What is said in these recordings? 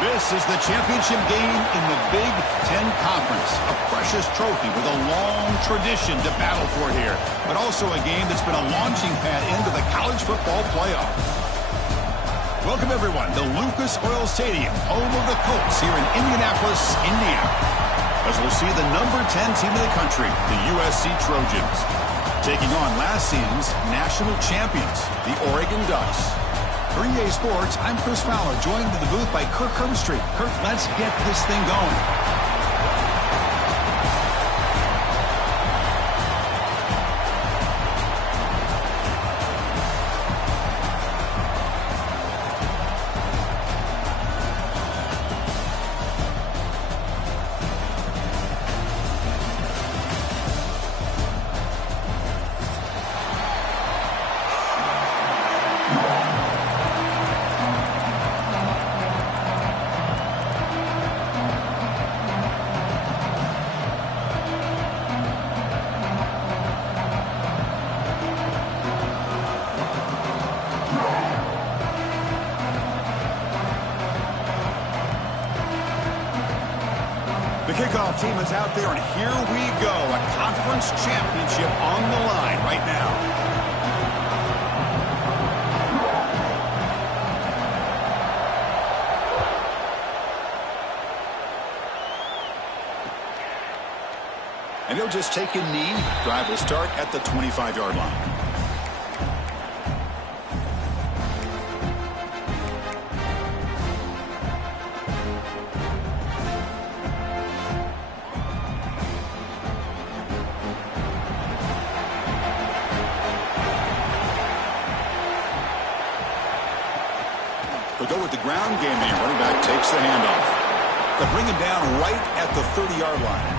This is the championship game in the Big Ten Conference. A precious trophy with a long tradition to battle for here. But also a game that's been a launching pad into the college football playoff. Welcome, everyone, to Lucas Oil Stadium, home of the Colts here in Indianapolis, Indiana. As we'll see the number 10 team in the country, the USC Trojans, taking on last season's national champions, the Oregon Ducks. For EA Sports, I'm Chris Fowler, joined in the booth by Kirk Herbstreit. Kirk, let's get this thing going. The kickoff team is out there, and here we go. A conference championship on the line right now. And he'll just take a knee. Drive will start at the 25-yard line. They'll go with the ground game here. Running back takes the handoff. They'll bring him down right at the 30-yard line.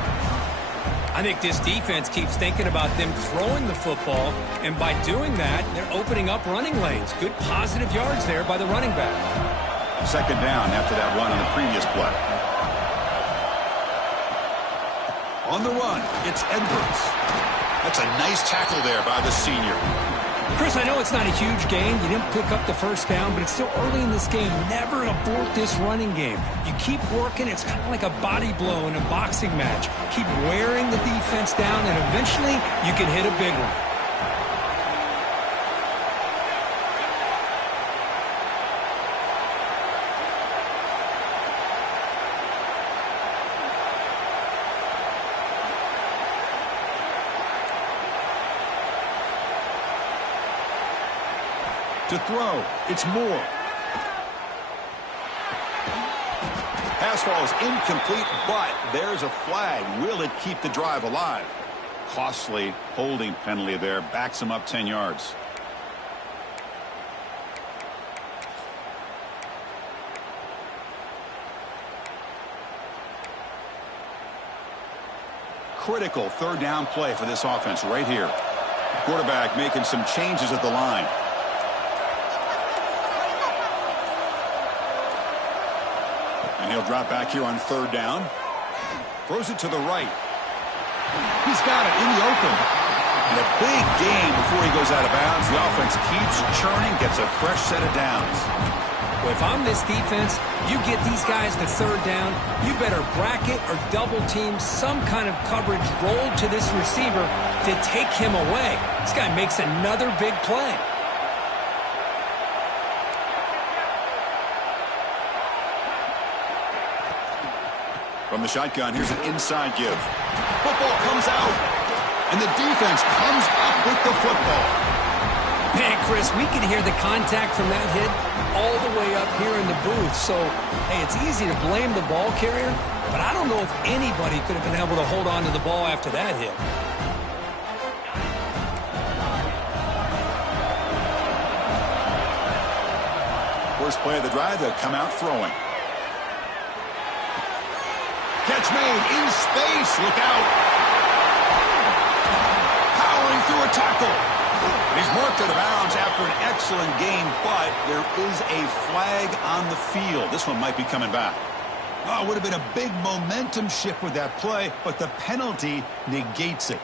I think this defense keeps thinking about them throwing the football, and by doing that, they're opening up running lanes. Good positive yards there by the running back. Second down after that run on the previous play. On the run, it's Edwards. That's a nice tackle there by the senior. Chris, I know it's not a huge gain. You didn't pick up the first down, but it's still early in this game. Never abort this running game. You keep working. It's kind of like a body blow in a boxing match. Keep wearing the defense down, and eventually you can hit a big one. To throw, it's Moore. Pass falls incomplete, but there's a flag. Will it keep the drive alive? Costly holding penalty there. Backs him up 10 yards. Critical third down play for this offense right here. Quarterback making some changes at the line. And he'll drop back here on third down. Throws it to the right. He's got it in the open. And a big gain before he goes out of bounds. The offense keeps churning, gets a fresh set of downs. Well, if I'm this defense, you get these guys to third down, you better bracket or double team some kind of coverage rolled to this receiver to take him away. This guy makes another big play. From the shotgun, here's an inside give. Football comes out, and the defense comes up with the football. Man, Chris, we can hear the contact from that hit all the way up here in the booth. So, hey, it's easy to blame the ball carrier, but I don't know if anybody could have been able to hold on to the ball after that hit. First play of the drive, they'll come out throwing. Catch made in space. Look out. Powering through a tackle. He's marked out of bounds after an excellent game, but there is a flag on the field. This one might be coming back. Oh, it would have been a big momentum shift with that play, but the penalty negates it.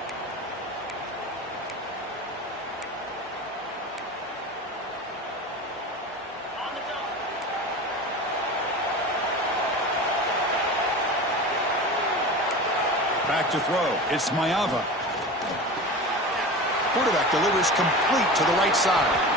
Back to throw. It's Mayava. Quarterback delivers complete to the right side.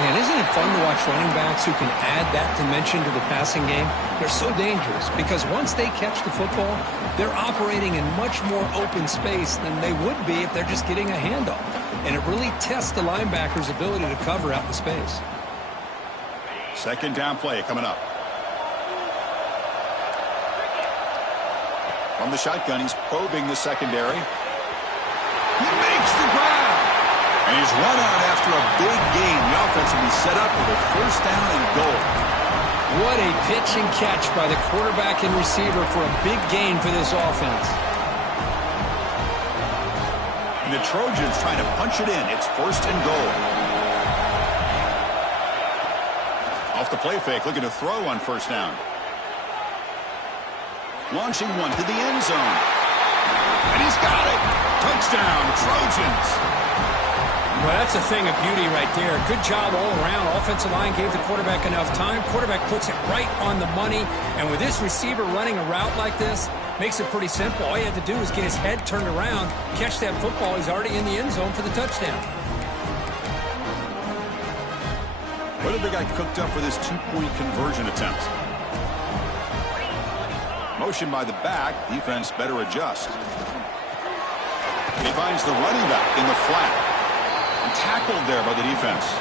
Man, isn't it fun to watch running backs who can add that dimension to the passing game? They're so dangerous because once they catch the football, they're operating in much more open space than they would be if they're just getting a handoff. And it really tests the linebacker's ability to cover out the space. Second down play coming up. From the shotgun, he's probing the secondary. He makes the grab. And he's run out after a big gain. The offense will be set up for the first down and goal. What a pitch and catch by the quarterback and receiver for a big gain for this offense. And the Trojans trying to punch it in. It's first and goal. Off the play fake, looking to throw on first down. Launching one to the end zone. And he's got it. Touchdown, Trojans. Well, that's a thing of beauty right there. Good job all around. Offensive line gave the quarterback enough time. Quarterback puts it right on the money. And with this receiver running a route like this, makes it pretty simple. All you have to do is get his head turned around, catch that football. He's already in the end zone for the touchdown. What have they got cooked up for this two-point conversion attempt? Motion by the back. Defense better adjust. He finds the running back in the flat. Tackled there by the defense.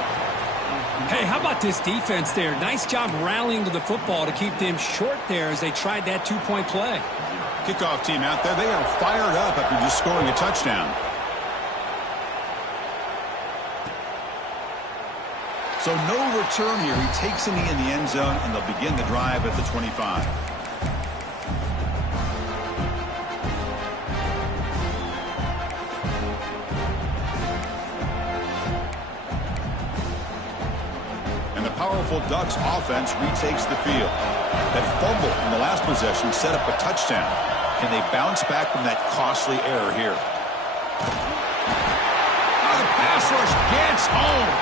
Hey, how about this defense there? Nice job rallying to the football to keep them short there as they tried that two-point play. Kickoff team out there. They are fired up after just scoring a touchdown. So no return here. He takes a knee in the end zone, and they'll begin the drive at the 25. Powerful Ducks offense retakes the field. That fumble in the last possession set up a touchdown. Can they bounce back from that costly error here? Oh, the pass rush gets home.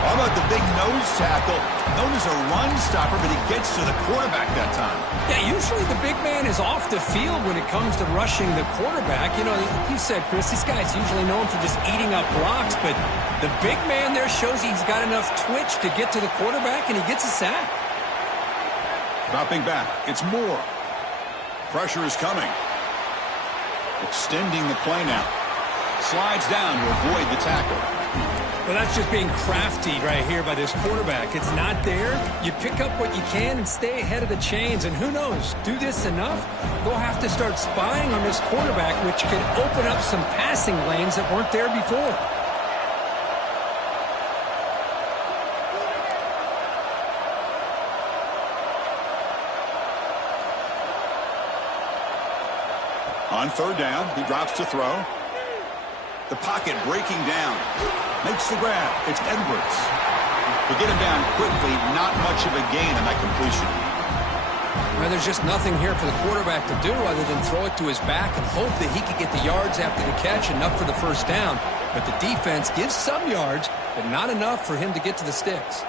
How about the big nose tackle? Known as a run stopper, but he gets to the quarterback that time. Yeah, usually the big man is off the field when it comes to rushing the quarterback. You know, like you said, Chris, this guy's usually known for just eating up blocks, but the big man there shows he's got enough twitch to get to the quarterback, and he gets a sack. Dropping back. It's Moore. Pressure is coming. Extending the play now. Slides down to avoid the tackle. Well, that's just being crafty right here by this quarterback. It's not there. You pick up what you can and stay ahead of the chains. And who knows, do this enough, they'll have to start spying on this quarterback, which could open up some passing lanes that weren't there before. On third down, he drops to throw. The pocket breaking down. Makes the grab. It's Edwards. They get him down quickly. Not much of a gain on that completion. Well, there's just nothing here for the quarterback to do other than throw it to his back and hope that he could get the yards after the catch, enough for the first down. But the defense gives some yards, but not enough for him to get to the sticks.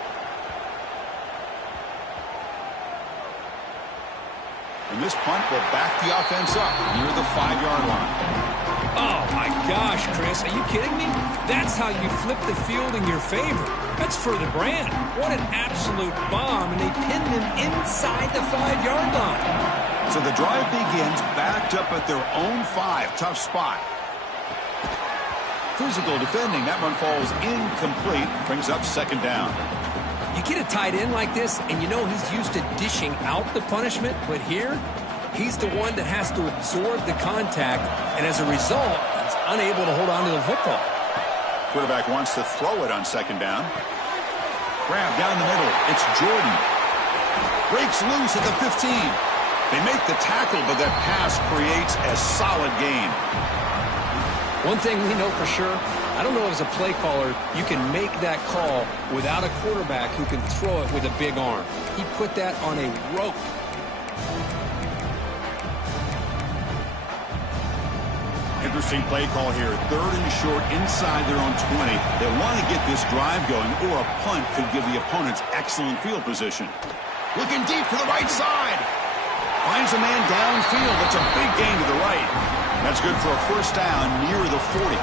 And this punt will back the offense up near the 5-yard line. Oh, my gosh, Chris. Are you kidding me? That's how you flip the field in your favor. That's for the brand. What an absolute bomb, and they pinned him inside the 5-yard line. So the drive begins backed up at their own 5. Tough spot. Physical defending. That one falls incomplete. Brings up second down. You get a tight end like this, and you know he's used to dishing out the punishment, but here, he's the one that has to absorb the contact, and as a result, he's unable to hold on to the football. Quarterback wants to throw it on second down. Grab down the middle. It's Jordan. Breaks loose at the 15. They make the tackle, but that pass creates a solid gain. One thing we know for sure, I don't know as a play caller, you can make that call without a quarterback who can throw it with a big arm. He put that on a rope. Interesting play call here. Third and short inside their own 20. They want to get this drive going, or a punt could give the opponents excellent field position. Looking deep to the right side. Finds a man downfield. That's a big gain to the right. That's good for a first down near the 40.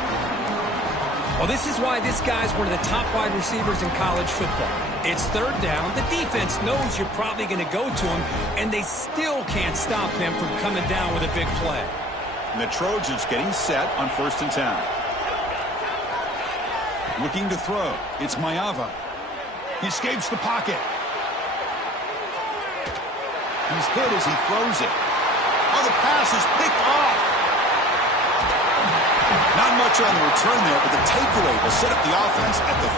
Well, this is why this guy's one of the top wide receivers in college football. It's third down. The defense knows you're probably going to go to him, and they still can't stop him from coming down with a big play. And the Trojans getting set on 1st and 10. Looking to throw. It's Mayava. He escapes the pocket. He's hit as he throws it. Oh, the pass is picked off. Not much on the return there, but the takeaway will set up the offense at the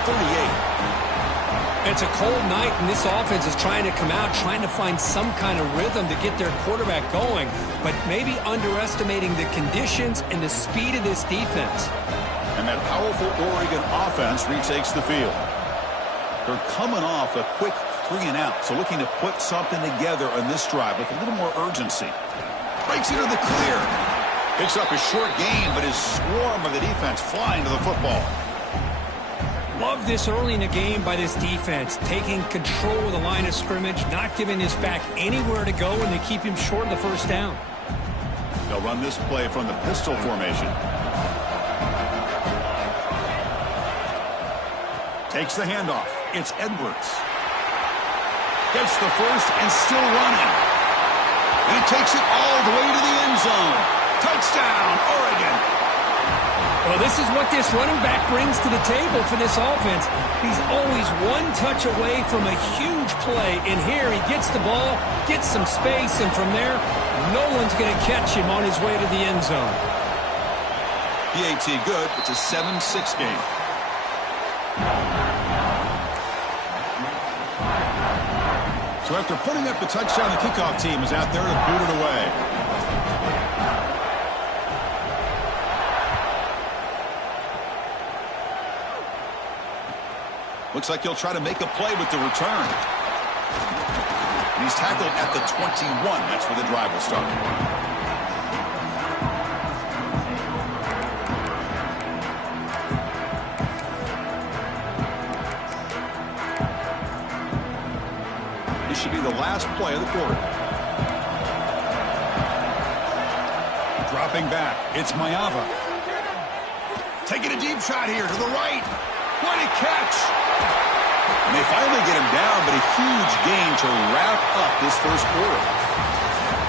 38. It's a cold night, and this offense is trying to come out, trying to find some kind of rhythm to get their quarterback going, but maybe underestimating the conditions and the speed of this defense. And that powerful Oregon offense retakes the field. They're coming off a quick 3-and-out, so looking to put something together on this drive with a little more urgency. Breaks into the clear. Picks up a short gain, but his swarm of the defense flying to the football. Love this early in the game by this defense, taking control of the line of scrimmage, not giving his back anywhere to go, and they keep him short of the first down. They'll run this play from the pistol formation. Takes the handoff. It's Edwards. Gets the first and still running. And he takes it all the way to the end zone. Touchdown, Oregon. Well, this is what this running back brings to the table for this offense. He's always one touch away from a huge play. And here he gets the ball, gets some space, and from there, no one's going to catch him on his way to the end zone. PAT good. It's a 7-6 game. So after putting up the touchdown, the kickoff team is out there to boot it away. Looks like he'll try to make a play with the return. And he's tackled at the 21. That's where the drive will start. This should be the last play of the quarter. Dropping back. It's Mayava. Taking a deep shot here to the right. What a catch! And they finally get him down, but a huge gain to wrap up this first quarter.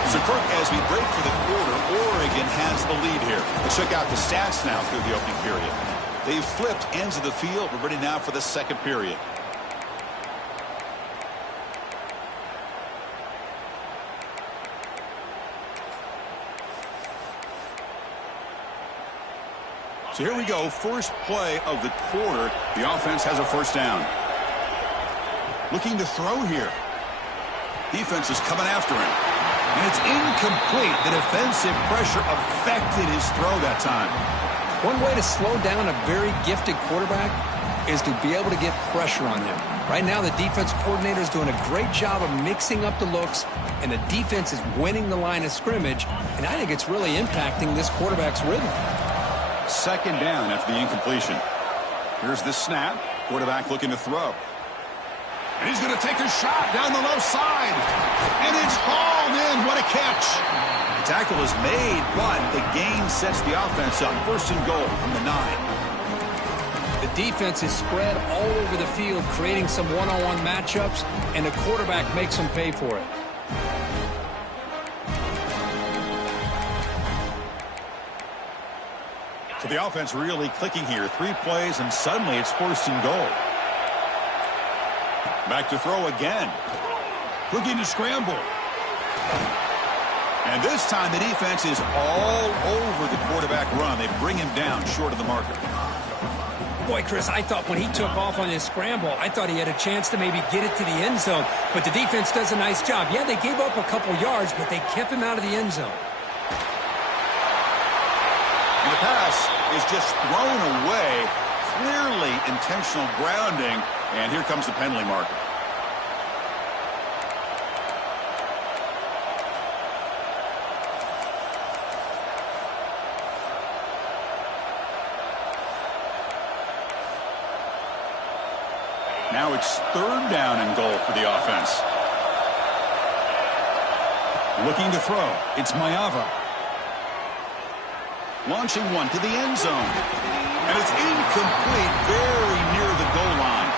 So, Kirk, as we break for the quarter, Oregon has the lead here. Let's check out the stats now through the opening period. They've flipped ends of the field. We're ready now for the second period. So here we go, first play of the quarter. The offense has a first down. Looking to throw here. Defense is coming after him. And it's incomplete. The defensive pressure affected his throw that time. One way to slow down a very gifted quarterback is to be able to get pressure on him. Right now, the defense coordinator is doing a great job of mixing up the looks, and the defense is winning the line of scrimmage, and I think it's really impacting this quarterback's rhythm. Second down after the incompletion. Here's the snap. Quarterback looking to throw. And he's going to take a shot down the left side. And it's hauled in. What a catch. The tackle is made, but the gain sets the offense up. First and goal from the 9. The defense is spread all over the field, creating some one-on-one matchups, and the quarterback makes them pay for it. So the offense really clicking here. 3 plays, and suddenly it's first and goal. Back to throw again. Looking to scramble. And this time the defense is all over the quarterback run. They bring him down short of the marker. Boy, Chris, I thought when he took off on his scramble, I thought he had a chance to maybe get it to the end zone. But the defense does a nice job. Yeah, they gave up a couple yards, but they kept him out of the end zone. And the pass is just thrown away. Clearly intentional grounding. And here comes the penalty marker. Now it's third down and goal for the offense. Looking to throw. It's Mayava. Launching one to the end zone. And it's incomplete, very near the goal line.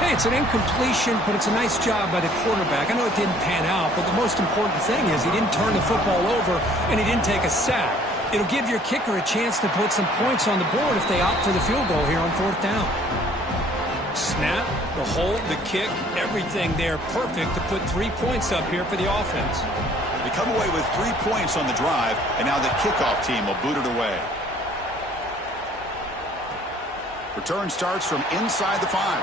Hey, it's an incompletion, but it's a nice job by the quarterback. I know it didn't pan out, but the most important thing is he didn't turn the football over and he didn't take a sack. It'll give your kicker a chance to put some points on the board if they opt for the field goal here on 4th down. Snap, the hold, the kick, everything there perfect to put 3 points up here for the offense. They come away with 3 points on the drive, and now the kickoff team will boot it away. Return starts from inside the 5.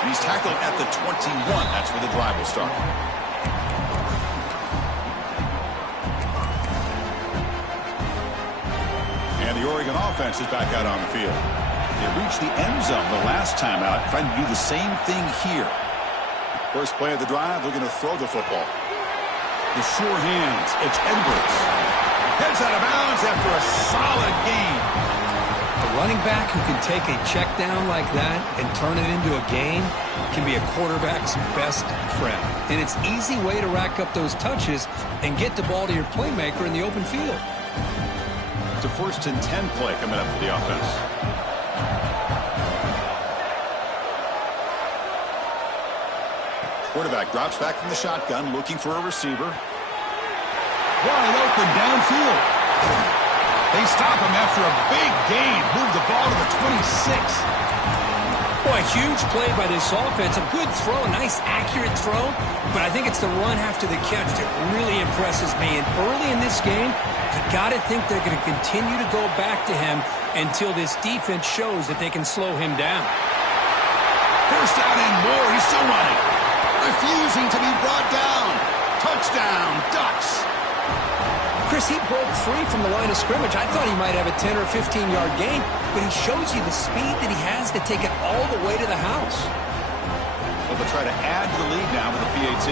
And he's tackled at the 21. That's where the drive will start. And the Oregon offense is back out on the field. They reached the end zone the last time out, trying to do the same thing here. First play of the drive, they're going to throw the football. The sure hands, it's Edwards. Heads out of bounds after a solid gain. A running back who can take a check down like that and turn it into a gain can be a quarterback's best friend. And it's an easy way to rack up those touches and get the ball to your playmaker in the open field. It's a 1st and 10 play coming up for the offense. Quarterback drops back from the shotgun, looking for a receiver. Wide open downfield. They stop him after a big gain. Move the ball to the 26. Boy, huge play by this offense. A good throw, a nice accurate throw. But I think it's the run after the catch that really impresses me. And early in this game, you got to think they're going to continue to go back to him until this defense shows that they can slow him down. First down and more. He's still running. Refusing to be brought down. Touchdown, Ducks. Chris, he broke free from the line of scrimmage. I thought he might have a 10 or 15-yard gain, but he shows you the speed that he has to take it all the way to the house. Well, they'll try to add to the lead now with the PAT.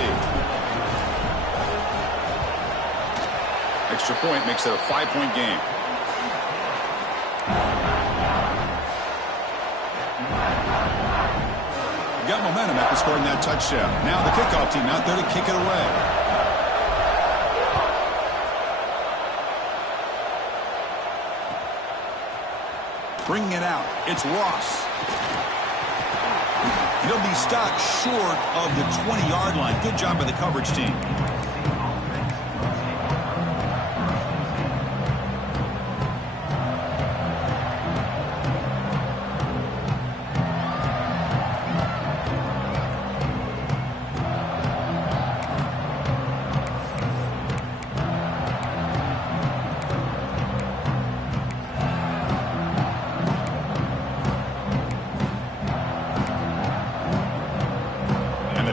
Extra point makes it a 5-point game. Got momentum after scoring that touchdown. Now the kickoff team out there to kick it away. Bringing it out. It's Ross. He'll be stopped short of the 20-yard line. Good job by the coverage team.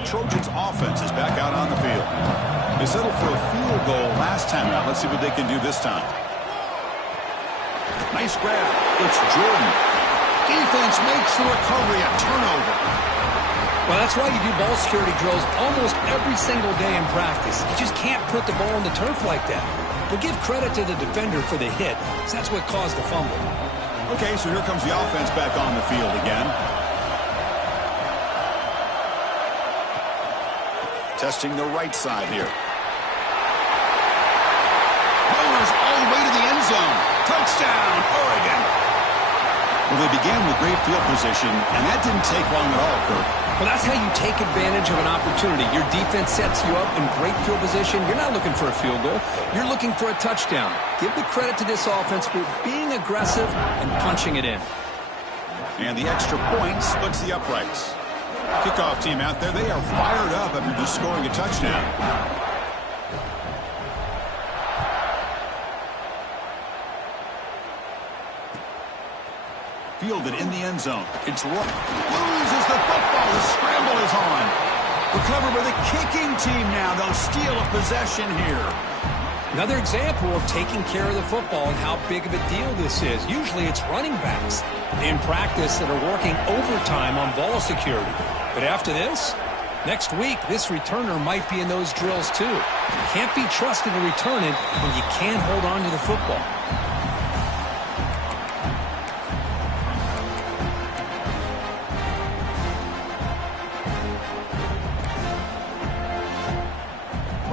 Trojans offense is back out on the field. They settled for a field goal last time out. Let's see what they can do this time. Nice grab. It's Jordan. Defense makes the recovery, a turnover. Well, that's why you do ball security drills almost every single day in practice. You just can't put the ball on the turf like that. But give credit to the defender for the hit, because that's what caused the fumble. Okay, so here comes the offense back on the field again. Testing the right side here. Bowlers all the way to the end zone. Touchdown, Oregon. Well, they began with great field position, and that didn't take long at all, Kirk. Well, that's how you take advantage of an opportunity. Your defense sets you up in great field position. You're not looking for a field goal. You're looking for a touchdown. Give the credit to this offense for being aggressive and punching it in. And the extra point splits the uprights. Kickoff team out there, they are fired up after just scoring a touchdown. Fielded in the end zone. It's Roy. Loses the football. The scramble is on. Recovered by the kicking team now. They'll steal a possession here. Another example of taking care of the football and how big of a deal this is. Usually it's running backs in practice that are working overtime on ball security. But after this, next week, this returner might be in those drills too. You can't be trusted to return it when you can't hold on to the football.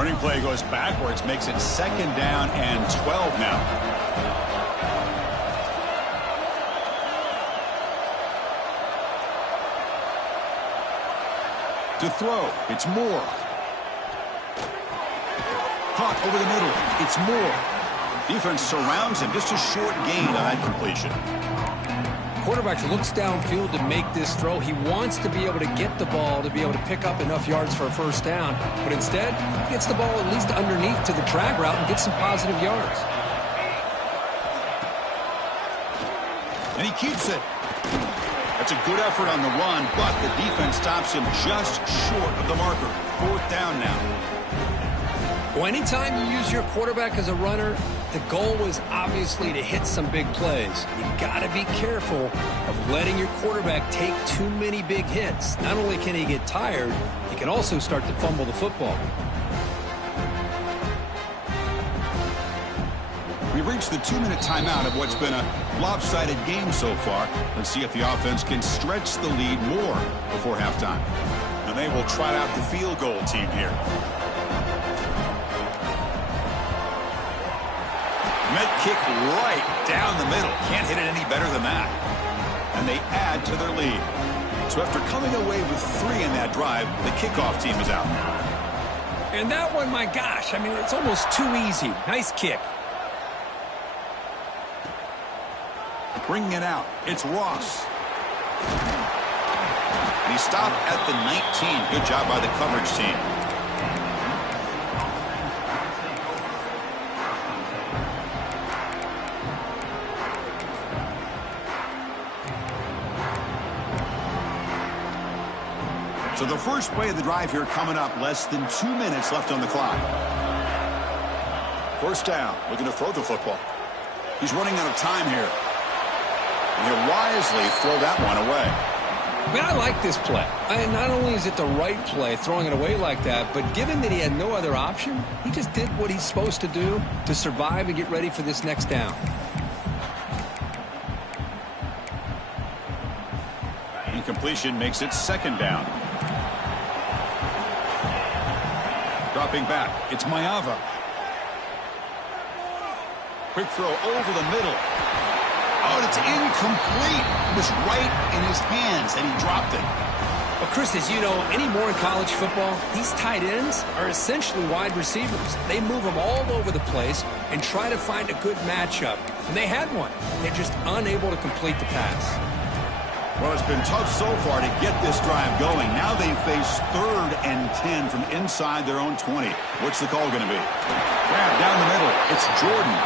Running play goes backwards, makes it 2nd down and 12 now. To throw, it's Moore. Caught over the middle, it's Moore. Defense surrounds him, just a short gain on that completion. Quarterback looks downfield to make this throw. He wants to be able to get the ball to be able to pick up enough yards for a first down. But instead, he gets the ball at least underneath to the drag route and gets some positive yards. And he keeps it. That's a good effort on the run, but the defense stops him just short of the marker. 4th down now. Well, anytime you use your quarterback as a runner, the goal is obviously to hit some big plays. You got to be careful of letting your quarterback take too many big hits. Not only can he get tired, he can also start to fumble the football. We've reached the 2-minute timeout of what's been a lopsided game so far. Let's see if the offense can stretch the lead more before halftime. And they will trot out the field goal team here. Met kick right down the middle. Can't hit it any better than that. And they add to their lead. So after coming away with 3 in that drive, the kickoff team is out. And that one, my gosh, I mean, it's almost too easy. Nice kick. Bringing it out, it's Ross. And he stopped at the 19. Good job by the coverage team. So the first play of the drive here coming up, less than 2 minutes left on the clock. First down, looking to throw the football. He's running out of time here. And he'll wisely throw that one away. I mean, I like this play. Not only is it the right play, throwing it away like that, but given that he had no other option, he just did what he's supposed to do to survive and get ready for this next down. Incompletion makes it 2nd down. Dropping back, it's Maeva. Quick throw over the middle. Oh, and it's incomplete. It was right in his hands, and he dropped it. Well, Chris, as you know, anymore in college football, these tight ends are essentially wide receivers. They move them all over the place and try to find a good matchup. And they had one. They're just unable to complete the pass. Well, it's been tough so far to get this drive going. Now they face 3rd and 10 from inside their own 20. What's the call going to be? Grab down the middle. It's Jordan.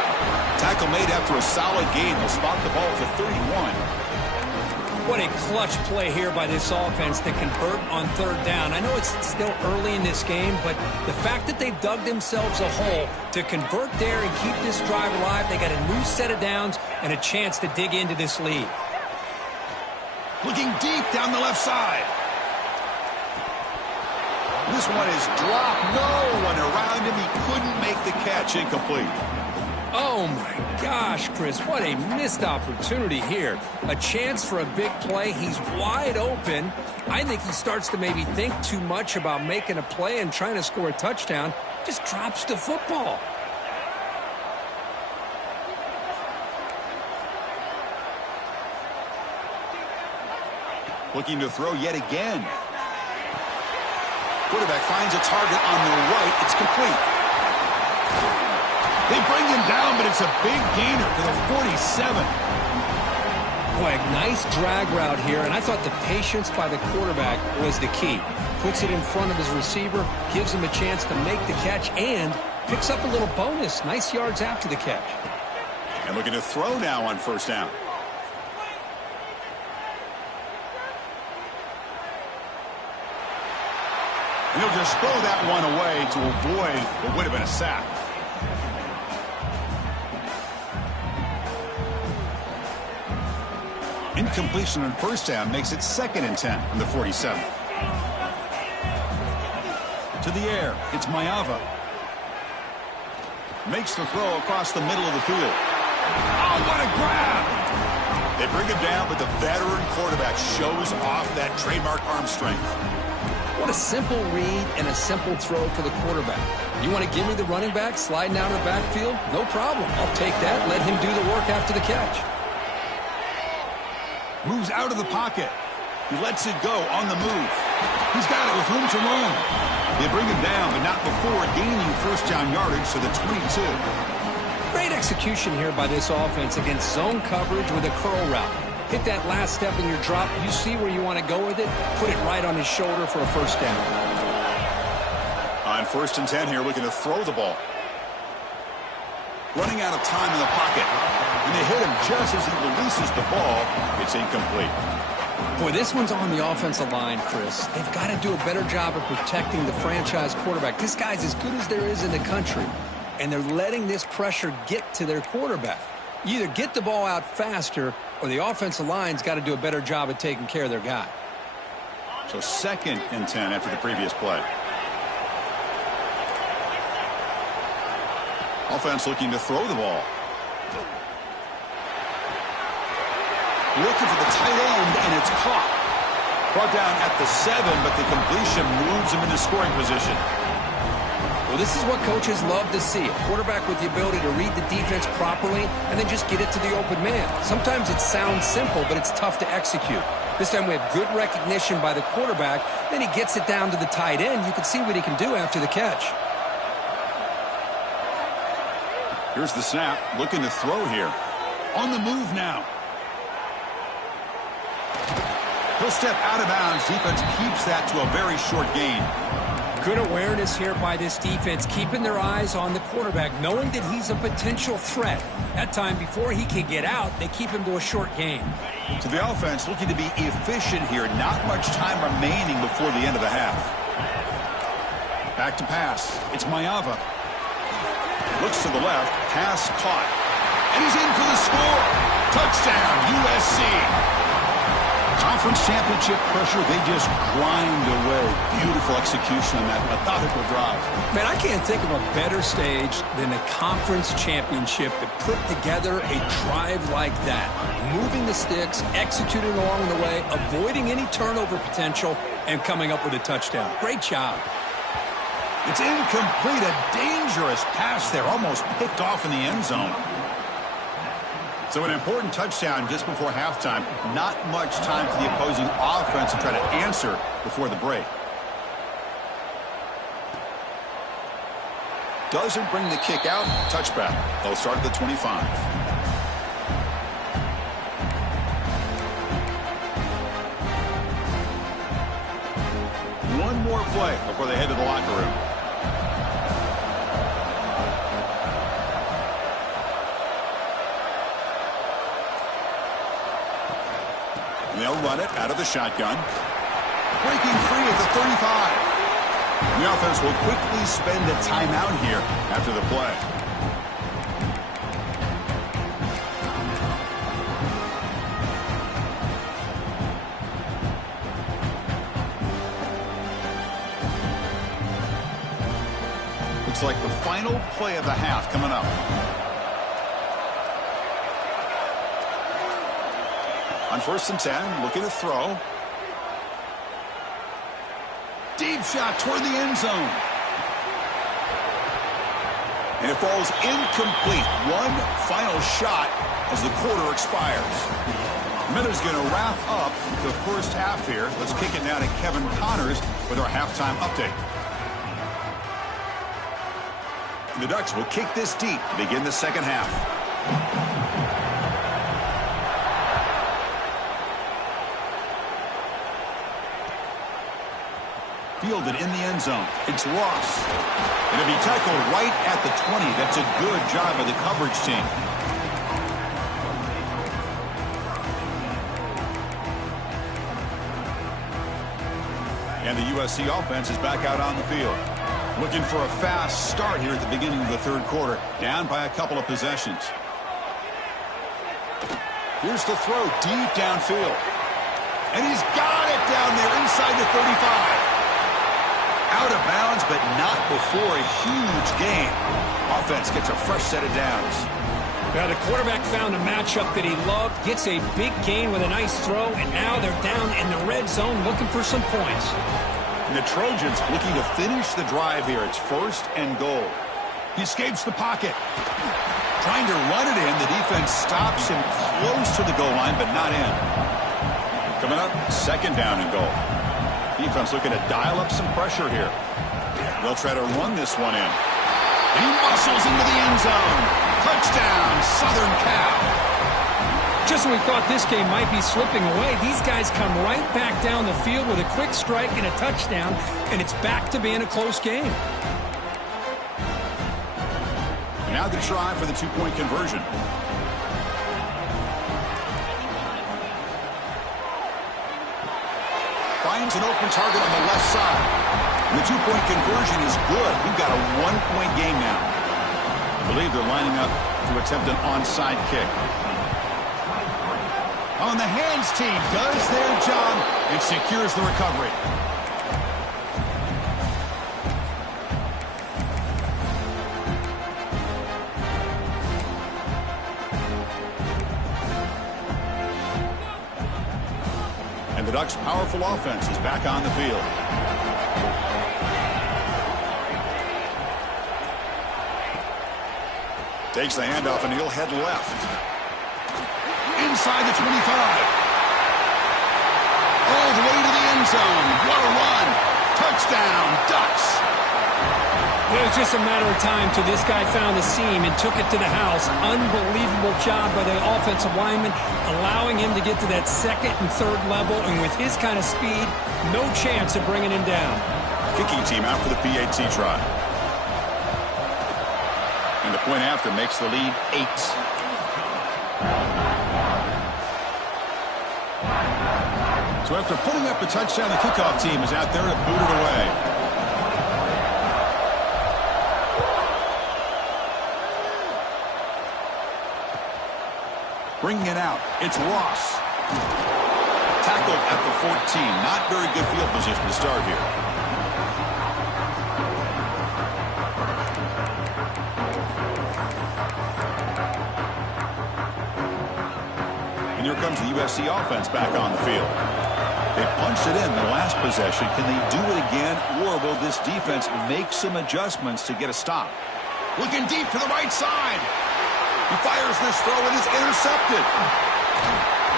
Tackle made after a solid gain. He'll spot the ball to 31. What a clutch play here by this offense to convert on 3rd down. I know it's still early in this game, but the fact that they've dug themselves a hole to convert there and keep this drive alive, they got a new set of downs and a chance to dig into this lead. Looking deep down the left side. This one is dropped. No one around him. He couldn't make the catch. Incomplete. Oh, my gosh, Chris. What a missed opportunity here. A chance for a big play. He's wide open. I think he starts to maybe think too much about making a play and trying to score a touchdown. Just drops the football. Looking to throw yet again. Quarterback finds a target on the right. It's complete. They bring him down, but it's a big gainer to the 47. Boy, a nice drag route here, and I thought the patience by the quarterback was the key. Puts it in front of his receiver, gives him a chance to make the catch, and picks up a little bonus. Nice yards after the catch. And looking to throw now on 1st down. And he'll just throw that one away to avoid what would have been a sack. Incompletion on 1st down makes it 2nd and 10 from the 47. To the air, it's Maeva. Makes the throw across the middle of the field. Oh, what a grab! They bring him down, but the veteran quarterback shows off that trademark arm strength. What a simple read and a simple throw for the quarterback. You want to give me the running back sliding out of the backfield? No problem. I'll take that. Let him do the work after the catch. Moves out of the pocket. He lets it go on the move. He's got it with room to run. They bring him down, but not before gaining first down yardage to the 22. Great execution here by this offense against zone coverage with a curl route. Hit that last step in your drop. You see where you want to go with it. Put it right on his shoulder for a first down. On 1st and 10 here, looking to throw the ball. Running out of time in the pocket. And they hit him just as he releases the ball. It's incomplete. Boy, this one's on the offensive line, Chris. They've got to do a better job of protecting the franchise quarterback. This guy's as good as there is in the country. And they're letting this pressure get to their quarterback. You either get the ball out faster or the offensive line's got to do a better job of taking care of their guy. So 2nd and 10 after the previous play. Offense looking to throw the ball. Looking for the tight end, and it's caught. Brought down at the 7, but the completion moves him into scoring position. Well, this is what coaches love to see. A quarterback with the ability to read the defense properly and then just get it to the open man. Sometimes it sounds simple, but it's tough to execute. This time we have good recognition by the quarterback. Then he gets it down to the tight end. You can see what he can do after the catch. Here's the snap. Looking to throw here. On the move now. He'll step out of bounds. Defense keeps that to a very short gain. Good awareness here by this defense, keeping their eyes on the quarterback, knowing that he's a potential threat. That time, before he can get out, they keep him to a short gain. So the offense looking to be efficient here. Not much time remaining before the end of the half. Back to pass. It's Mayava. Looks to the left. Pass caught. And he's in for the score. Touchdown, USC. Conference championship pressure, they just grind away. Beautiful execution on that methodical drive. Man, I can't think of a better stage than a conference championship to put together a drive like that. Moving the sticks, executing along the way, avoiding any turnover potential, and coming up with a touchdown. Great job. It's incomplete. A dangerous pass there. Almost picked off in the end zone. So an important touchdown just before halftime. Not much time for the opposing offense to try to answer before the break. Doesn't bring the kick out. Touchback. They'll start at the 25. One more play before they head to the locker room. They'll run it out of the shotgun. Breaking free at the 35. The offense will quickly spend a timeout here after the play. Looks like the final play of the half coming up. On 1st and 10, looking to throw. Deep shot toward the end zone. And it falls incomplete. One final shot as the quarter expires. Miller's going to wrap up the first half here. Let's kick it now to Kevin Connors with our halftime update. The Ducks will kick this deep to begin the second half. Fielded in the end zone. It's Ross. It'll be tackled right at the 20. That's a good job by the coverage team. And the USC offense is back out on the field. Looking for a fast start here at the beginning of the third quarter. Down by a couple of possessions. Here's the throw deep downfield. And he's got it down there inside the 35. Out of bounds, but not before a huge gain. Offense gets a fresh set of downs. Now the quarterback found a matchup that he loved, gets a big gain with a nice throw, and now they're down in the red zone looking for some points. And the Trojans looking to finish the drive here. It's 1st and goal. He escapes the pocket. Trying to run it in. The defense stops him close to the goal line, but not in. Coming up, 2nd down and goal. Defense looking to dial up some pressure here. They'll try to run this one in. And he muscles into the end zone. Touchdown, Southern Cal. Just when we thought this game might be slipping away, these guys come right back down the field with a quick strike and a touchdown, and it's back to being a close game. Now the try for the 2-point conversion. Finds an open target on the left side. And the 2-point conversion is good. We've got a 1-point game now. I believe they're lining up to attempt an onside kick. On the hands team does their job and secures the recovery. And the Ducks' powerful offense is back on the field. Takes the handoff and he'll head left. Inside the 25. All the way to the end zone. What a run. Touchdown, Ducks. It was just a matter of time till this guy found the seam and took it to the house. Unbelievable job by the offensive lineman, allowing him to get to that 2nd and 3rd level, and with his kind of speed, no chance of bringing him down. Kicking team out for the PAT try. And the point after makes the lead 8. So after putting up the touchdown, the kickoff team is out there to boot it away. Bringing it out, it's Ross. Tackled at the 14. Not very good field position to start here. And here comes the USC offense back on the field. They punched it in the last possession. Can they do it again, or will this defense make some adjustments to get a stop? Looking deep to the right side. He fires this throw and is intercepted.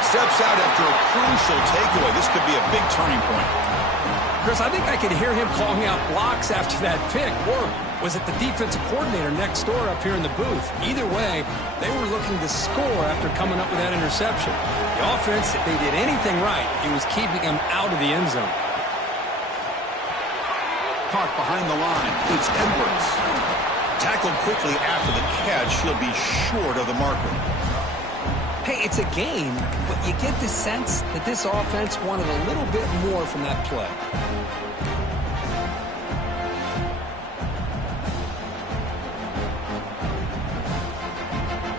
Steps out after a crucial takeaway. This could be a big turning point. Chris, I think I could hear him calling out blocks after that pick. Or was it the defensive coordinator next door up here in the booth? Either way, they were looking to score after coming up with that interception. The offense, if they did anything right, it was keeping them out of the end zone. Caught behind the line. It's Edwards. Tackled quickly after the catch. He'll be short of the marker. Hey, it's a game, but you get the sense that this offense wanted a little bit more from that play.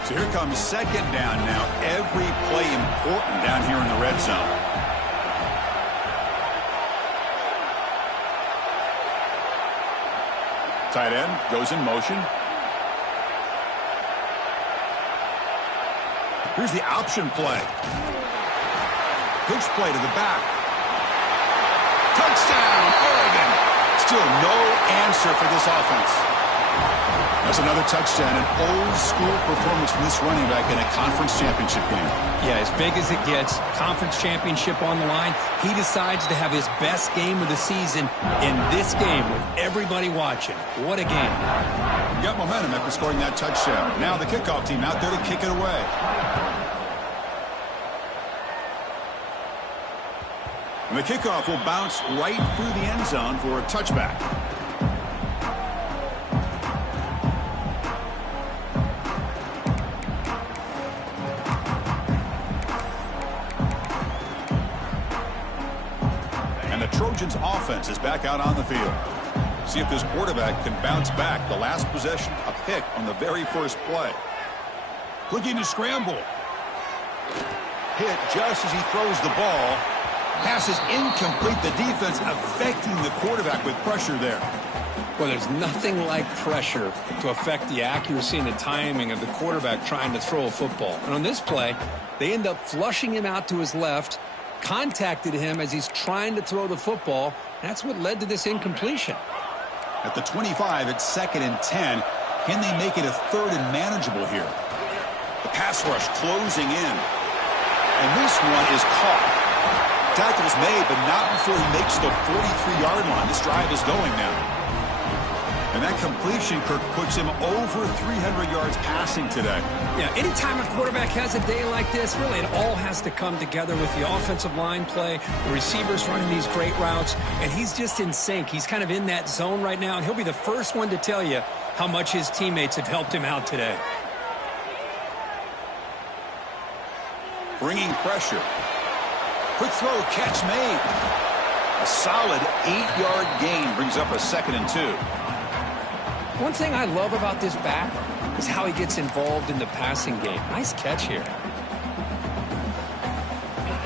So here comes 2nd down now. Every play important down here in the red zone. Tight end goes in motion. Here's the option play. Pitch play to the back. Touchdown, Oregon. Still no answer for this offense. That's another touchdown, an old-school performance from this running back in a conference championship game. Yeah, as big as it gets, conference championship on the line, he decides to have his best game of the season in this game with everybody watching. What a game. Got momentum after scoring that touchdown. Now the kickoff team out there to kick it away. And the kickoff will bounce right through the end zone for a touchback. And the Trojans' offense is back out on the field. See if this quarterback can bounce back. The last possession, a pick on the very first play. Looking to scramble. Hit just as he throws the ball. Pass is incomplete. The defense affecting the quarterback with pressure there. Well, there's nothing like pressure to affect the accuracy and the timing of the quarterback trying to throw a football. And on this play, they end up flushing him out to his left, contacted him as he's trying to throw the football. That's what led to this incompletion. At the 25, it's 2nd and 10. Can they make it a 3rd and manageable here? The pass rush closing in. And this one is caught. Tackle's made, but not before he makes the 43-yard line. This drive is going now. And that completion, Kirk, puts him over 300 yards passing today. Yeah, anytime a quarterback has a day like this, really it all has to come together with the offensive line play, the receivers running these great routes, and he's just in sync. He's kind of in that zone right now, and he'll be the first one to tell you how much his teammates have helped him out today. Bringing pressure. Quick throw, catch made. A solid 8-yard gain brings up a 2nd and 2. One thing I love about this back is how he gets involved in the passing game. Nice catch here.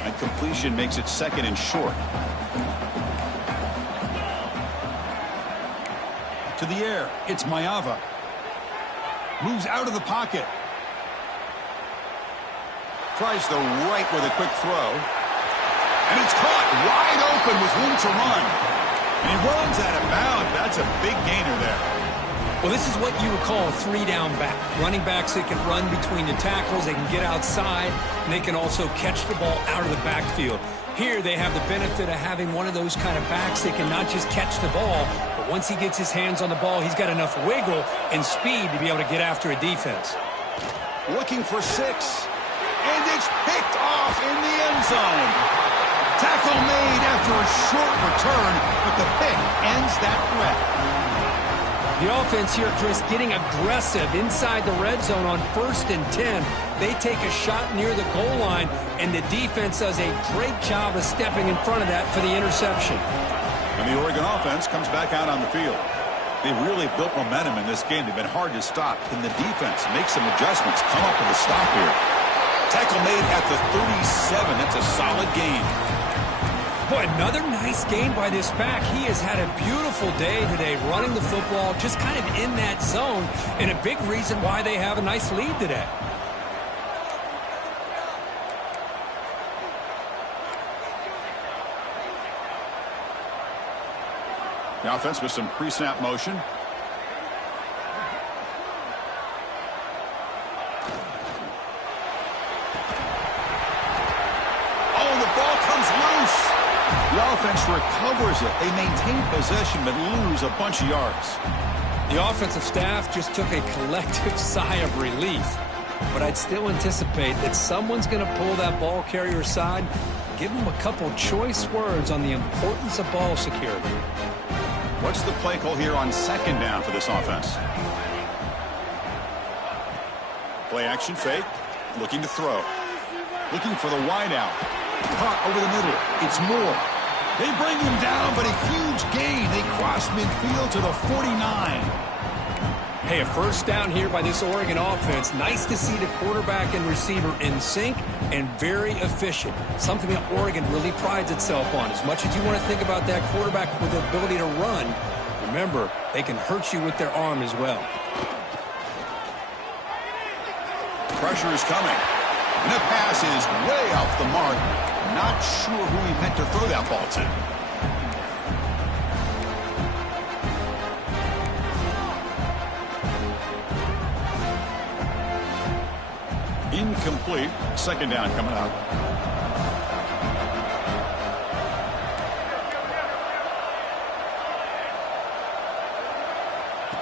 And completion makes it 2nd and short. To the air, it's Mayava. Moves out of the pocket. Tries the right with a quick throw. And it's caught wide open with room to run. And he runs out of bounds. That's a big gainer there. Well, this is what you would call a 3-down back. Running backs that can run between the tackles, they can get outside, and they can also catch the ball out of the backfield. Here they have the benefit of having one of those kind of backs that can not just catch the ball, but once he gets his hands on the ball, he's got enough wiggle and speed to be able to get after a defense. Looking for 6. And it's picked off in the end zone. Tackle made after a short return, but the pick ends that threat. The offense here, Chris, getting aggressive inside the red zone on 1st and 10. They take a shot near the goal line, and the defense does a great job of stepping in front of that for the interception. And the Oregon offense comes back out on the field. They really built momentum in this game. They've been hard to stop. Can the defense make some adjustments, come up with a stop here? Tackle made at the 37. That's a solid gain. Boy, another nice game by this back. He has had a beautiful day today running the football, just kind of in that zone, and a big reason why they have a nice lead today. The offense with some pre-snap motion. Oh, the ball comes loose. The offense recovers it. They maintain possession but lose a bunch of yards. The offensive staff just took a collective sigh of relief. But I'd still anticipate that someone's going to pull that ball carrier aside, give them a couple choice words on the importance of ball security. What's the play call here on 2nd down for this offense? Play action fake. Looking to throw. Looking for the wide out. Caught over the middle. It's Moore. They bring him down, but a huge gain. They cross midfield to the 49. Hey, a 1st down here by this Oregon offense. Nice to see the quarterback and receiver in sync and very efficient. Something that Oregon really prides itself on. As much as you want to think about that quarterback with the ability to run, remember, they can hurt you with their arm as well. Pressure is coming. And the pass is way off the mark. Not sure who he meant to throw that ball to. Incomplete. 2nd down coming out.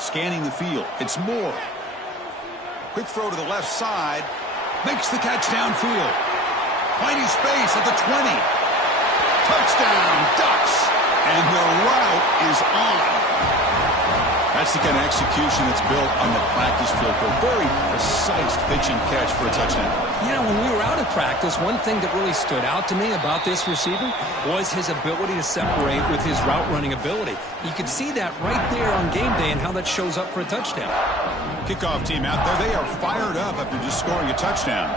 Scanning the field. It's Moore. Quick throw to the left side. Makes the catch downfield. Finding space at the 20. Touchdown, Ducks. And the route is on. That's the kind of execution that's built on the practice field. A very precise pitch and catch for a touchdown. You know, when we were out of practice, one thing that really stood out to me about this receiver was his ability to separate with his route running ability. You could see that right there on game day and how that shows up for a touchdown. Kickoff team out there. They are fired up after just scoring a touchdown.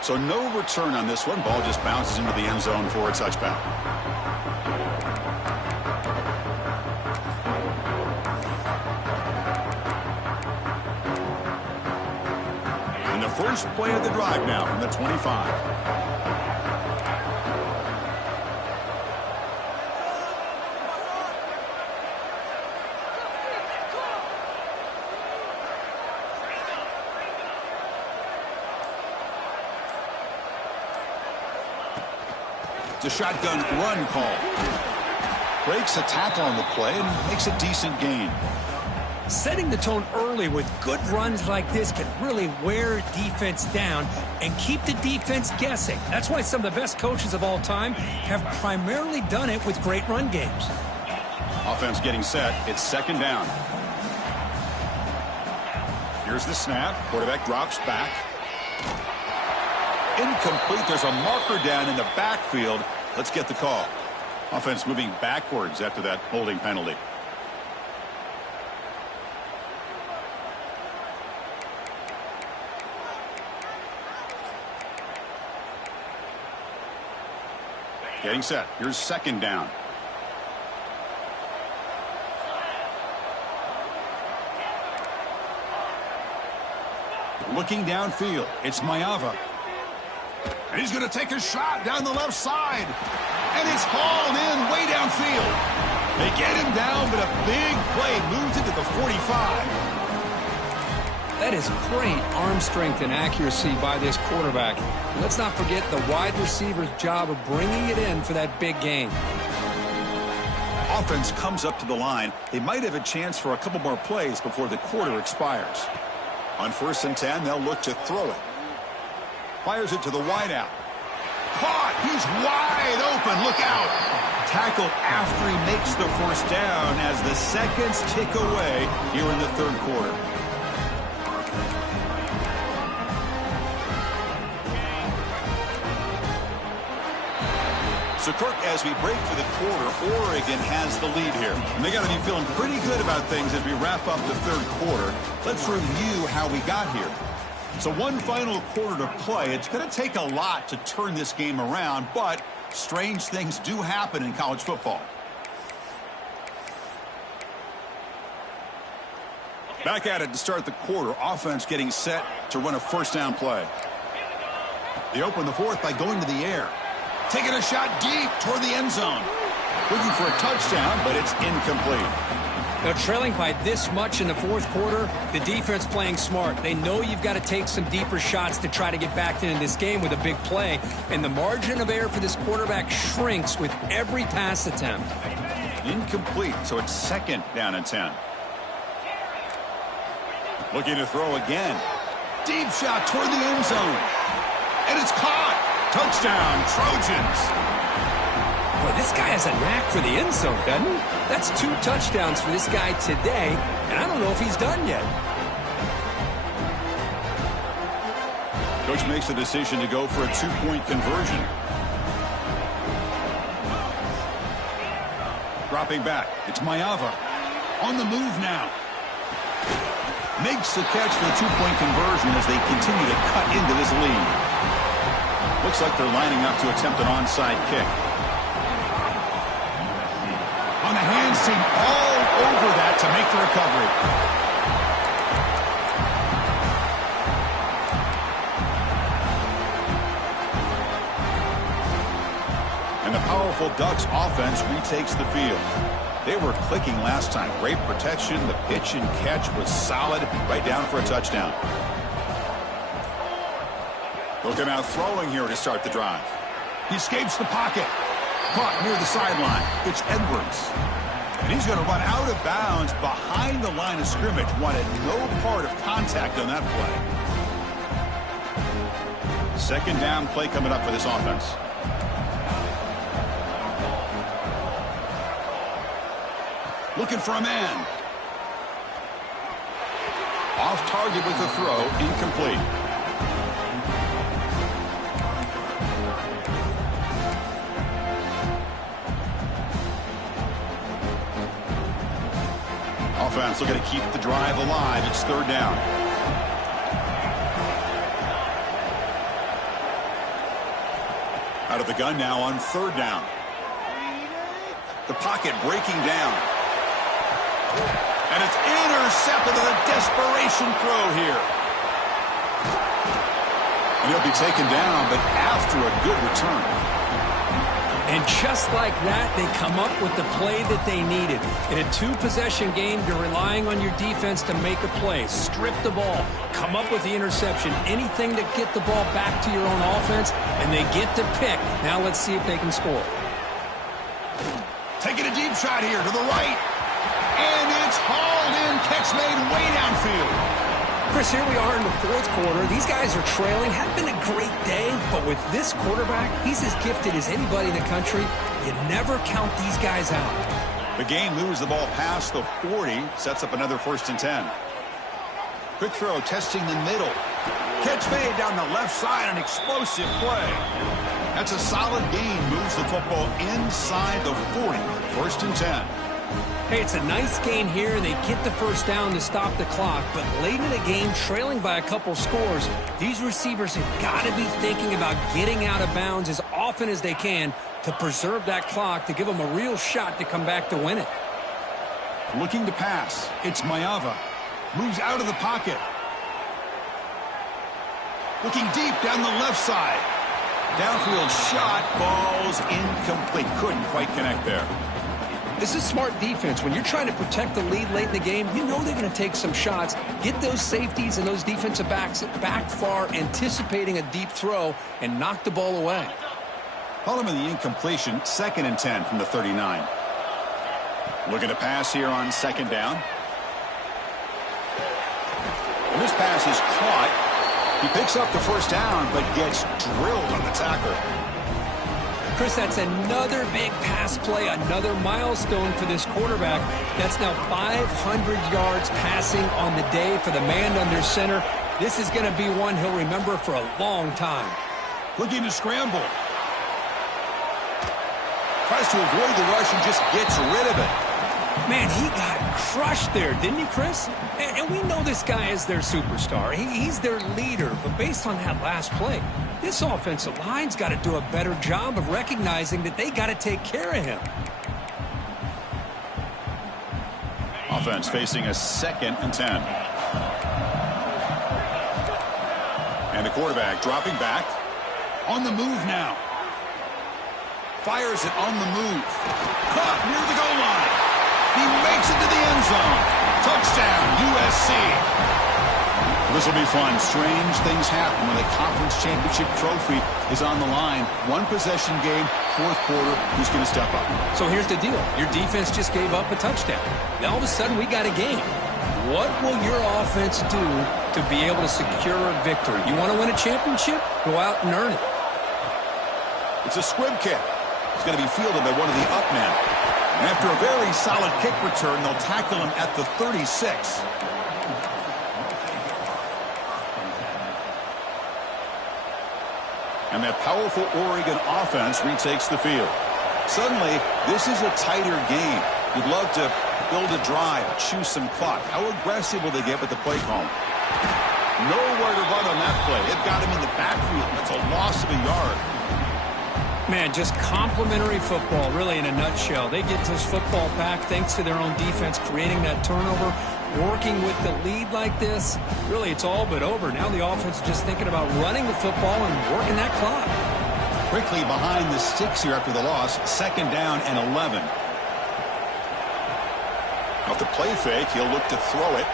So no return on this one. Ball just bounces into the end zone for a touchdown. And the First play of the drive now from the 25. It's a shotgun run call. Breaks a tackle on the play and makes a decent gain. Setting the tone early with good runs like this can really wear defense down and keep the defense guessing. That's why some of the best coaches of all time have primarily done it with great run games. Offense getting set. It's second down. Here's the snap. Quarterback drops back. Incomplete. There's a marker down in the backfield. Let's get the call. Offense moving backwards after that holding penalty. Getting set. Here's second down. Looking downfield. It's Mayava. And he's going to take a shot down the left side. And it's hauled in way downfield. They get him down, but a big play moves into the 45. That is great arm strength and accuracy by this quarterback. Let's not forget the wide receiver's job of bringing it in for that big gain. Offense comes up to the line. They might have a chance for a couple more plays before the quarter expires. On 1st and 10, they'll look to throw it. Fires it to the wideout. Caught! He's wide open. Look out! Tackle after he makes the first down as the seconds tick away here in the third quarter. So, Kirk, as we break for the quarter, Oregon has the lead here. And they got to be feeling pretty good about things as we wrap up the third quarter. Let's review how we got here. So one final quarter to play. It's going to take a lot to turn this game around, but strange things do happen in college football. Back at it to start the quarter. Offense getting set to run a first down play. They open the fourth by going to the air. Taking a shot deep toward the end zone. Looking for a touchdown, but it's incomplete. Now, trailing by this much in the fourth quarter, the defense playing smart. They know you've got to take some deeper shots to try to get back into this game with a big play. And the margin of error for this quarterback shrinks with every pass attempt. Incomplete, so it's second down and 10. Looking to throw again. Deep shot toward the end zone. And it's caught. Touchdown, Trojans. Boy, this guy has a knack for the end zone, doesn't he? That's 2 touchdowns for this guy today, and I don't know if he's done yet. Coach makes the decision to go for a 2-point conversion. Dropping back. It's Mayava. On the move now. Makes the catch for the 2-point conversion as they continue to cut into this lead. Looks like they're lining up to attempt an onside kick. On the hands team, all over that to make the recovery. And the powerful Ducks offense retakes the field. They were clicking last time. Great protection. The pitch and catch was solid. Right down for a touchdown. Looking out throwing here to start the drive. He escapes the pocket. Caught near the sideline. It's Edwards. And he's going to run out of bounds behind the line of scrimmage. Wanted no part of contact on that play. Second down play coming up for this offense. Looking for a man. Off target with the throw. Incomplete. Offense looking to keep the drive alive. It's third down. Out of the gun now on third down. The pocket breaking down. And it's intercepted with a desperation throw here. And he'll be taken down, but after a good return. And just like that, they come up with the play that they needed. In a two-possession game, you're relying on your defense to make a play, strip the ball, come up with the interception, anything to get the ball back to your own offense, and they get to pick. Now let's see if they can score. Taking a deep shot here to the right. And it's hauled in. Catch made way downfield. Chris, here we are in the fourth quarter. These guys are trailing. Hadn't been a great day, but with this quarterback, he's as gifted as anybody in the country. You never count these guys out. The game moves the ball past the 40, sets up another 1st and 10. Quick throw, testing the middle. Catch made down the left side, an explosive play. That's a solid gain, moves the football inside the 40, 1st and 10. Hey, it's a nice gain here, and they get the first down to stop the clock. But late in the game, trailing by a couple scores, these receivers have got to be thinking about getting out of bounds as often as they can to preserve that clock, to give them a real shot to come back to win it. Looking to pass. It's Mayava. Moves out of the pocket. Looking deep down the left side. Downfield shot falls incomplete. Couldn't quite connect there. This is smart defense. When you're trying to protect the lead late in the game, you know they're going to take some shots, get those safeties and those defensive backs back far, anticipating a deep throw, and knock the ball away. Call him in the incompletion, 2nd and 10 from the 39. Looking to pass here on 2nd down. And this pass is caught. He picks up the 1st down, but gets drilled on the tackle. Chris, that's another big pass play, another milestone for this quarterback. That's now 500 yards passing on the day for the man under center. This is going to be one he'll remember for a long time. Looking to scramble. Tries to avoid the rush and just gets rid of it. Man, he got crushed there, didn't he, Chris? And we know this guy is their superstar. He's their leader. But based on that last play, this offensive line's got to do a better job of recognizing that they got to take care of him. Offense facing a 2nd and 10. And the quarterback dropping back. On the move now. Fires it on the move. Caught near the goal line. He makes it to the end zone. Touchdown, USC. This will be fun. Strange things happen when the conference championship trophy is on the line. One possession game, 4th quarter. Who's going to step up? So here's the deal. Your defense just gave up a touchdown. Now all of a sudden we got a game. What will your offense do to be able to secure a victory? You want to win a championship? Go out and earn it. It's a squib kick. It's going to be fielded by one of the up men. And after a very solid kick return, they'll tackle him at the 36. And that powerful Oregon offense retakes the field. Suddenly, this is a tighter game. You'd love to build a drive, choose some clock. How aggressive will they get with the play call? Nowhere to run on that play. They've got him in the backfield. That's a loss of a yard. Man, just complimentary football, really, in a nutshell. They get this football back thanks to their own defense, creating that turnover, working with the lead like this. Really, it's all but over. Now the offense is just thinking about running the football and working that clock. Quickly behind the sticks here after the loss. 2nd down and 11. Off the play fake, he'll look to throw it.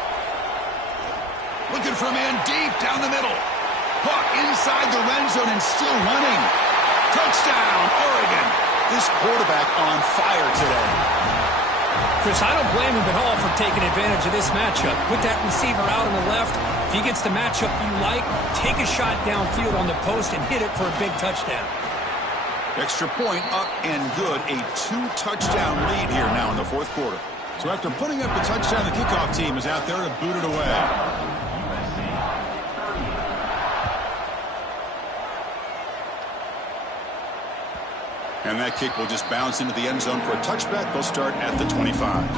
Looking for a man deep down the middle. Caught inside the red zone and still running. Touchdown, Oregon. This quarterback on fire today. Chris, I don't blame him at all for taking advantage of this matchup. Put that receiver out on the left. If he gets the matchup you like, take a shot downfield on the post and hit it for a big touchdown. Extra point up and good. A 2-touchdown lead here now in the 4th quarter. So after putting up the touchdown, the kickoff team is out there to boot it away. And that kick will just bounce into the end zone for a touchback. They'll start at the 25.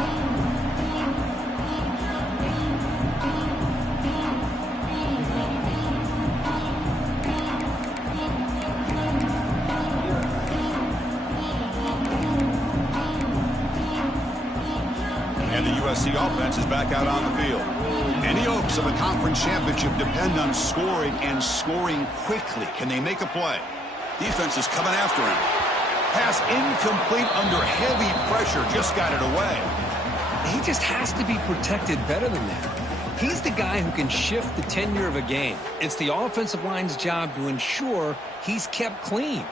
And the USC offense is back out on the field. And the hopes of a conference championship depend on scoring and scoring quickly. Can they make a play? Defense is coming after him. Pass incomplete under heavy pressure. Just got it away. He just has to be protected better than that. He's the guy who can shift the tenure of a game. It's the offensive line's job to ensure he's kept clean.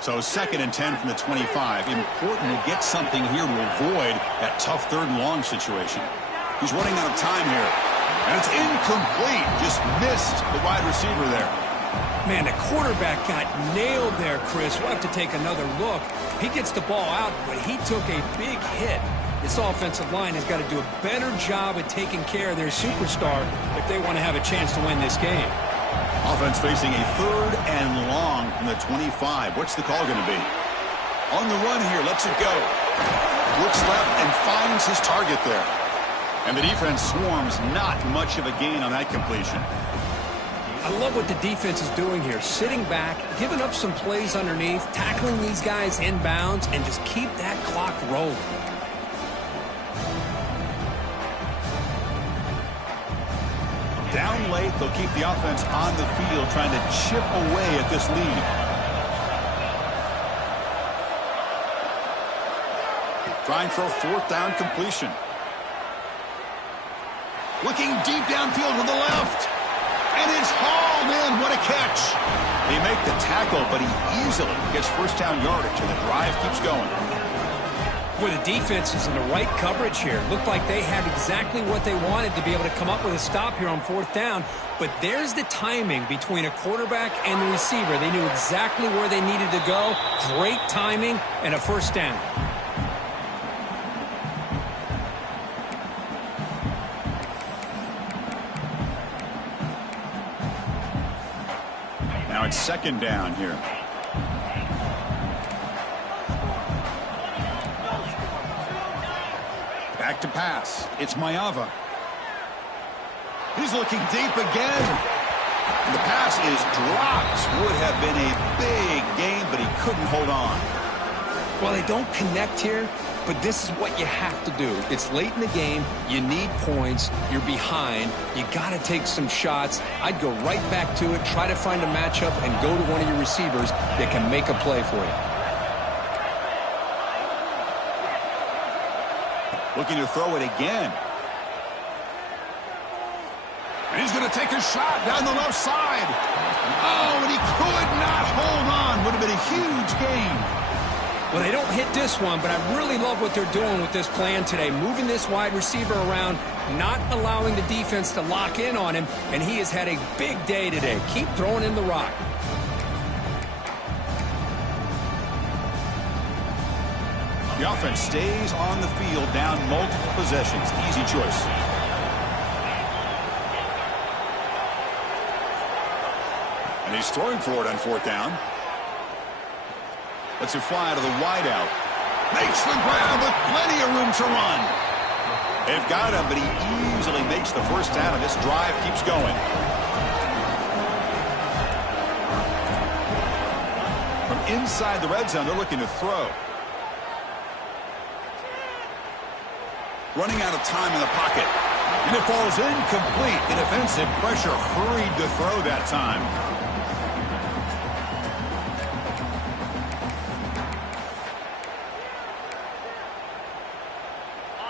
So 2nd and 10 from the 25. Important to get something here to avoid that tough 3rd and long situation. He's running out of time here. And it's incomplete. Just missed the wide receiver there. Man, the quarterback got nailed there, Chris. We'll have to take another look. He gets the ball out, but he took a big hit. This offensive line has got to do a better job at taking care of their superstar if they want to have a chance to win this game. Offense facing a 3rd and long from the 25. What's the call going to be? On the run here, lets it go. Looks left and finds his target there. And the defense swarms. Not much of a gain on that completion. I love what the defense is doing here. Sitting back, giving up some plays underneath, tackling these guys inbounds, and just keep that clock rolling. Down late, they'll keep the offense on the field, trying to chip away at this lead. Trying for a 4th down completion. Looking deep downfield to the left. And it's hauled in. What a catch. They make the tackle, but he easily gets 1st down yardage, and the drive keeps going. Boy, the defense is in the right coverage here. Looked like they had exactly what they wanted to be able to come up with a stop here on 4th down. But there's the timing between a quarterback and the receiver. They knew exactly where they needed to go. Great timing and a 1st down. Now it's 2nd down here. Back to pass. It's Mayava. He's looking deep again. And the pass is dropped. Would have been a big gain, but he couldn't hold on. Well, they don't connect here, but this is what you have to do. It's late in the game. You need points. You're behind. You got to take some shots. I'd go right back to it, try to find a matchup, and go to one of your receivers that can make a play for you. Looking to throw it again. And he's going to take a shot down the left side. Oh, and he could not hold on. Would have been a huge gain. Well, they don't hit this one, but I really love what they're doing with this plan today. Moving this wide receiver around, not allowing the defense to lock in on him, and he has had a big day today. Keep throwing in the rock. The offense stays on the field, down multiple possessions. Easy choice. And he's throwing for it on 4th down. Lets it fly to the wideout. Makes the grab with plenty of room to run. They've got him, but he easily makes the 1st down, and this drive keeps going. From inside the red zone, they're looking to throw. Running out of time in the pocket. And it falls incomplete. The defensive pressure hurried to throw that time.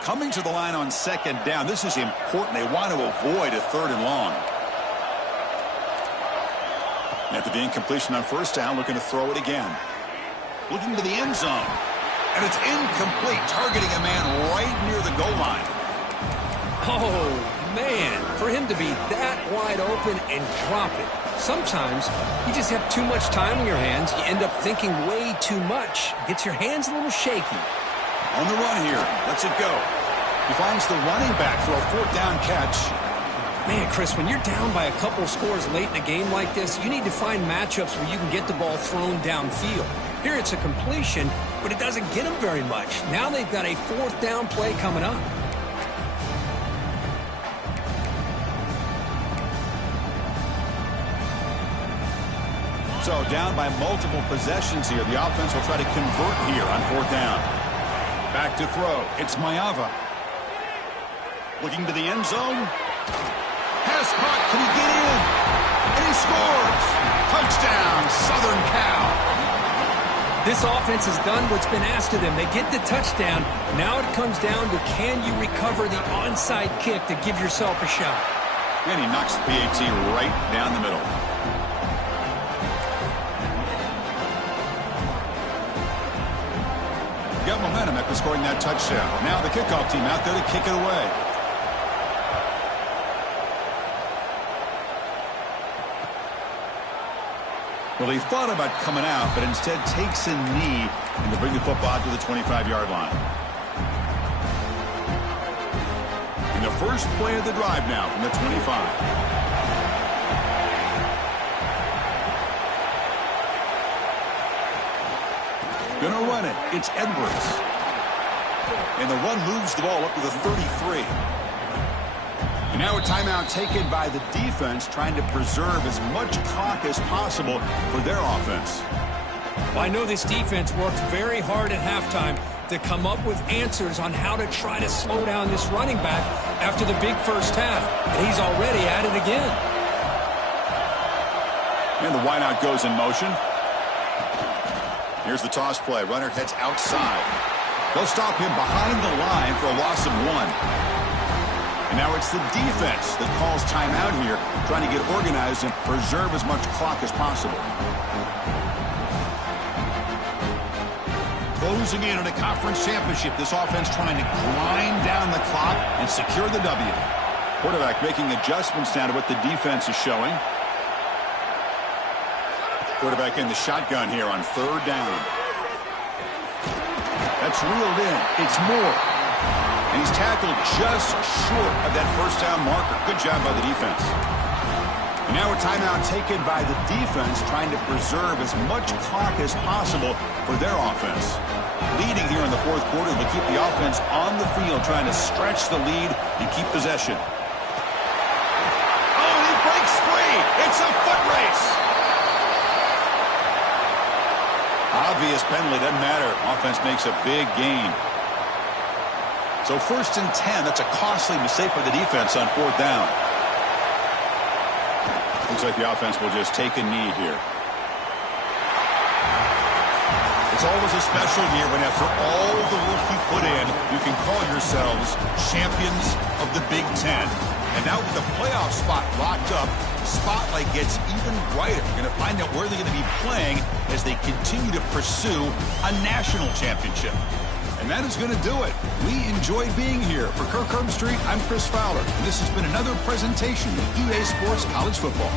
Coming to the line on 2nd down. This is important. They want to avoid a 3rd and long. After the incompletion on 1st down, looking to throw it again. Looking to the end zone. And it's incomplete, targeting a man right near the goal line. Oh, man, for him to be that wide open and drop it. Sometimes you just have too much time in your hands. You end up thinking way too much. Gets your hands a little shaky. On the run here, lets it go. He finds the running back for a 4th down catch. Man, Chris, when you're down by a couple scores late in a game like this, you need to find matchups where you can get the ball thrown downfield. Here it's a completion, but it doesn't get them very much. Now they've got a 4th down play coming up. So down by multiple possessions here. The offense will try to convert here on 4th down. Back to throw. It's Mayava. Looking to the end zone. Pass caught. Can he get in? And he scores. Touchdown, Southern Cal. This offense has done what's been asked of them. They get the touchdown. Now it comes down to, can you recover the onside kick to give yourself a shot? And he knocks the PAT right down the middle. Got momentum after scoring that touchdown. Now the kickoff team out there to kick it away. Well, he thought about coming out, but instead takes a knee and to bring the football out to the 25-yard line. And the first play of the drive now from the 25. Gonna run it. It's Edwards. And the run moves the ball up to the 33. And now a timeout taken by the defense, trying to preserve as much clock as possible for their offense. Well, I know this defense worked very hard at halftime to come up with answers on how to try to slow down this running back after the big first half. And he's already at it again. And the wideout goes in motion. Here's the toss play. Runner heads outside. They'll stop him behind the line for a loss of 1. And now it's the defense that calls timeout here, trying to get organized and preserve as much clock as possible. Closing in on a conference championship, this offense trying to grind down the clock and secure the W. Quarterback making adjustments now to what the defense is showing. Quarterback in the shotgun here on 3rd down. That's reeled in. It's Moore. And he's tackled just short of that first down marker. Good job by the defense. And now a timeout taken by the defense, trying to preserve as much clock as possible for their offense. Leading here in the 4th quarter, they'll keep the offense on the field, trying to stretch the lead and keep possession. Oh, he breaks free. It's a foot race. Obvious penalty, doesn't matter. Offense makes a big gain. So 1st and 10, that's a costly mistake by the defense on 4th down. Looks like the offense will just take a knee here. It's always a special year when after all the work you put in, you can call yourselves champions of the Big Ten. And now with the playoff spot locked up, the spotlight gets even brighter. You're going to find out where they're going to be playing as they continue to pursue a national championship. And that is going to do it. We enjoyed being here. For Kirk Herbstreit, I'm Chris Fowler. And this has been another presentation of EA Sports College Football.